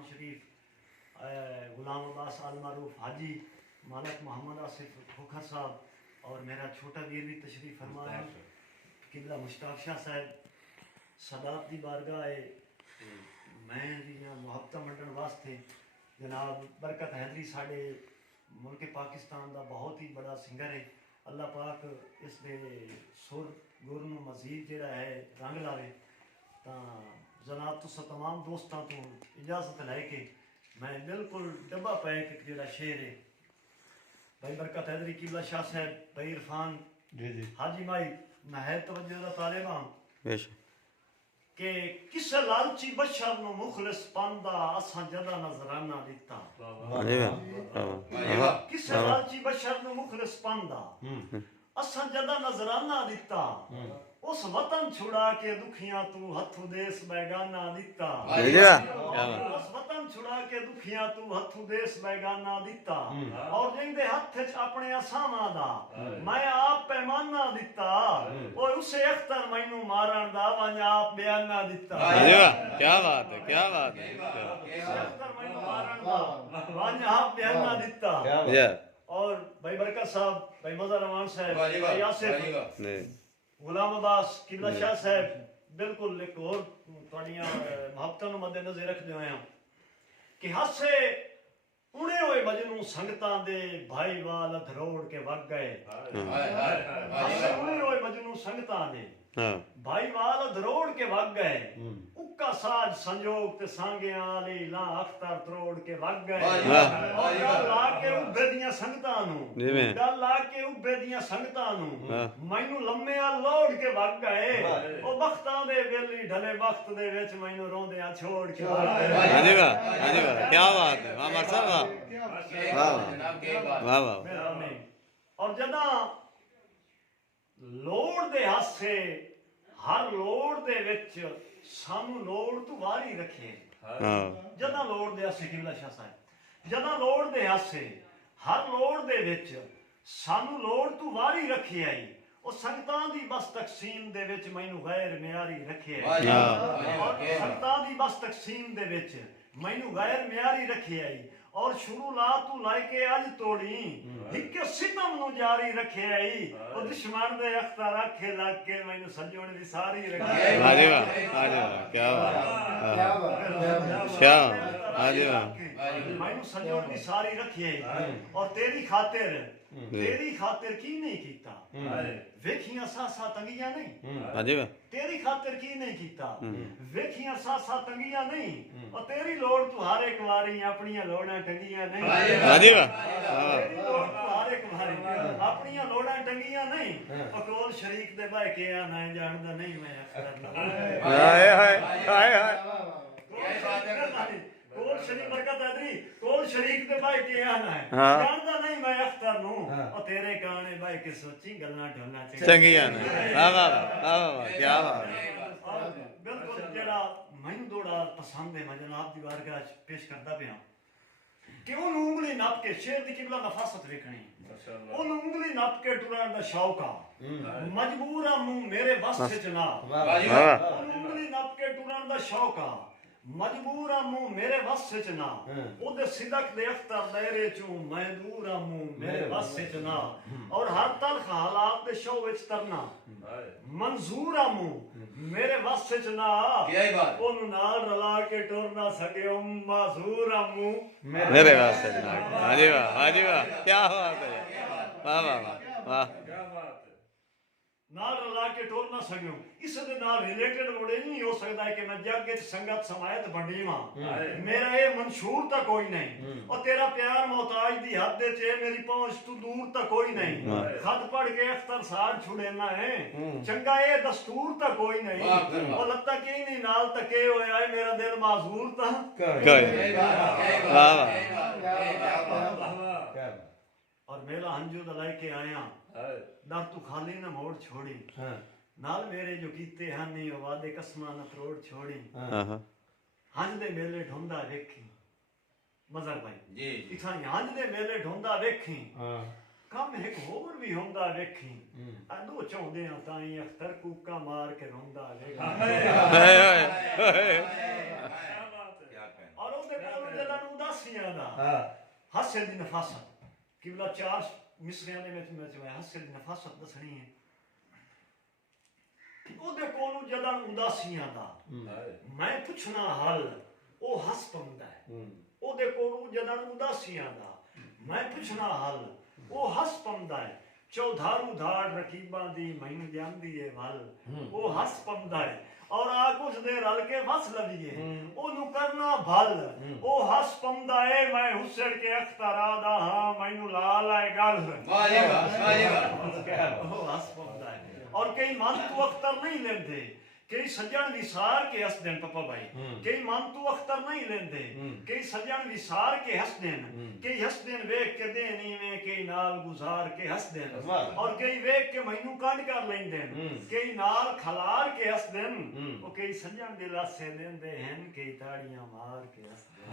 फरमान शरीफ गुलाम अब्बास आल मारूफ हाजी मालक मोहम्मद आसिफ खोखर साहब और मेरा छोटा वीर भी तशरीफ फरमा है किबला मुश्ताक शाह साहब सदात की बारगाह है मैं मुहब्बत मंडन वास्ते जनाब बरकत हैदरी साढ़े मुल्क पाकिस्तान का बहुत ही बड़ा सिंगर है अल्लाह पाक इस दे सुर गुर नूं मजीद जिहड़ा है रंग लावे तो जनाब तुसां तमाम दोस्तां तो इजाजत लैके मैं बिल्कुल डब्बा पैक जिहड़ा शेर है भाई बरकत हैदरी किबला शाह साहब भाई इरफान जी जी हाजी माई नहायत तवज्जो दा तालिब हां बेशक कि किस लालची बशर नूं मुखलिस पांदा असां जदा नजराना दिता अरे वाह किस लालची बशर नूं मुखलिस पांदा असां जदा नजराना दिता उस वतन छुड़ा के दुखियां तू हथू देस बैगाना दिता उस वतन छुड़ा के दुखियां तू हथू देस बैगाना दिता और जिंदे हथ च अपने असामा दा मैं आप पैमाना दिता और उसे अख्तर मैनू मारन दा वंज आप बयाना दिता अरे वाह क्या बात है अख्तर मैनू मारन दा वंज आप बयाना दिता या और भाई बरकत साहब भाई मज़हर रहमान साहब भाई यासिर गुलाम अब्बास किबला शाह साहब बिल्कुल एक और तुहाड़ियां मुहब्बतां नूं मद्देनज़र रखदे होए कि हासे उणे होए मजनू संगतां दे भाई वाल धरोड़ के वग गए हासे उणे होए मजनू संगतां दे भाई वाल धरोड़ के वग गए उक्का साज संजोग ते सांगे आली ला अख्तर तरोड़ के वग गए और गल ला के उब्बे दियां संगतां नूं गल ला के उब्बे दियां संगतां नूं मैनू लम्मे आ लोड़ के वग गए ओ बख्तां दे वेली ढले वक्त दे विच मैनू रोंदियां छोड़ के वग गए हाजी वाह क्या बात है वाह माशाल्लाह वाह वाह और जदा लोड़ दे हासे हर लोड़ दे विच सानू लोड़ तू वारी रखे जदा लोड़ दे हासे किबला शाह साहब जदा लोड़ दे हासे हर लोड़ दे विच सानू लोड़ तू वारी रखे आई ਉਹ ਸੰਗਤਾਂ ਦੀ ਬਸ ਤਕਸੀਮ ਦੇ ਵਿੱਚ ਮੈਨੂੰ ਗੈਰ ਮਿਆਰੀ ਰੱਖਿਆ ਸੰਗਤਾਂ ਦੀ ਬਸ ਤਕਸੀਮ ਦੇ ਵਿੱਚ ਮੈਨੂੰ ਗੈਰ ਮਿਆਰੀ ਰੱਖਿਆ और शुरू ला तू लाके अज तोड़ी एक सितम नु जारी रखे आई ओ दुश्मन दे अख्तर आखे लग के मैनू सजण दी सारी रखे वाह क्या मैनू सजण दी सारी रखे और तेरी खातिर की नहीं कीता वेखियां सासा तंगियां नहीं हाजी वाह तेरी खातिर की नहीं कीता वेखियां सासा तंगियां नहीं और तेरी लोड़ तू हर एक वारी अपनियां लोड़ां टंगियां नहीं हाजी वाह तेरी लोड़ तू हर एक वारी अपनियां लोड़ां टंगियां नहीं और कोल शरीक दे भाई के आ मैं जानदा नहीं मैं अख्तर हाय कोल शरीक बरकत हैदरी कोल शरीक दे भाई के आना है जानदा नहीं मैं अख्तर नु और तेरे गाने भाई के सोची गल्ला ढोलना चंगियां ने वाह क्या बात बिल्कुल जेड़ा मैनू थोड़ा पसंद है मैं जनाब दी बारगाह पेश करदा पिया कि ओनू उंगली नाप के शेर दी किबला नफासत देखनी ओनू उंगली नाप के टुरन दा शौक आ मजबूर आ मुंह मेरे बस च ना ओनू उंगली नाप के टुरन दा शौक आ मजबूर मुंह मेरे बस च ना ओदे सिदक दे अख्तर दायरे चों मैं दूर मुंह मेरे बस च ना और हर तलख हालात दे शो विच तरना मंजूर मुंह मेरे बस च ना ओनु नाल रला के टुर ना सके माजूर मुंह मेरे बस च ना हाजी वाह क्या बात है वाह नाल रला के टोर ना सकियो इस दे नाल रिलेटेड मोड़े नहीं हो सकता है कि मैं जग के संगत समायत बंडीवा मेरा ये मंशूर तक कोई नहीं और तेरा प्यार मोहताज दी हद दे चे मेरी पहुंच तू दूर तक कोई नहीं खत पढ़ के अख्तर सार छुड़ेना है चंगा ये दस्तूर तक कोई नहीं और लगता कि नहीं नाल तके होया है मेरा दिल माजूर था और मेरा हंजू दलाई के आया दर तू खाली न मोड़ छोड़ी नाल मेरे जो कीते हैं नहीं वादे कसमां न तरोड़ छोड़ी हंज दे मेले ढूंढा वेखी मज़र भाई जी इथा हंज दे मेले ढूंढा वेखी कम एक होर भी होंदा वेखी अदो चाहुंदे आ ताई अख्तर कूका मार के रोंदा वेखी और ਉਹਦੇ ਕੋਲ ਜਦੋਂ ਉਦਾਸੀਆਂ ਦਾ ਹਾਂ ਹਾਸੇ ਦੀ ਨਫਾਸਤ ਕਿਬਲਾ 4 ਮਿਸਰਿਆਂ ਦੇ ਵਿੱਚ ਮੈਂ ਹਾਸੇ ਦੀ ਨਫਾਸਤ ਦੱਸਣੀ ਹੈ ਉਹਦੇ ਕੋਲ ਜਦੋਂ ਉਦਾਸੀਆਂ ਦਾ ਮੈਂ ਪੁੱਛਣਾ ਹਾਲ ਉਹ ਹੱਸ ਪੰਦਾ ਹੈ ਉਹਦੇ ਕੋਲ ਜਦੋਂ ਉਦਾਸੀਆਂ ਦਾ ਮੈਂ ਪੁੱਛਣਾ ਹਾਲ ਉਹ ਹੱਸ ਪੰਦਾ ਹੈ ਚੌਧਾਰੂ ਧਾੜ ਰਕੀਬਾਂ ਦੀ ਮੈਨੂੰ ਜਾਂਦੀ ਏ ਵੱਲ ਉਹ ਹੱਸ ਪੰਦਾ ਹੈ ਔਰ ਆ ਕੁਛ ਦੇ ਰਲ ਕੇ ਵਸ ਲਵੀਏ ਉਹਨੂੰ ਕਰਨਾ ਭਲ ਉਹ ਹੱਸ ਪੰਦਾ ਏ ਮੈਂ ਹੁਸੜ ਕੇ ਅਖਤਰਾ ਦਾ ਹਾਂ ਮੈਨੂੰ ਲਾਲ ਹੈ ਗੱਲ ਵਾਹ ਜੀ ਵਾਹ ਉਹ ਹੱਸ ਪੰਦਾ ਹੈ और कई मन तू अख्तर नहीं लेंदे कई सज्जन विसार के हस देन पप्पा भाई कई मन तू अख्तर नहीं लेंदे कई सज्जन विसार के हस देन कई हस देन वेख के दे नहीं में कई नाल गुजार के हस देन और कई वेख के मैनू कांड कर लेंदे कई नाल खलार के हस देन और कई सज्जन दिल से लेंदे हैं कई ताड़ियां मार के हस देन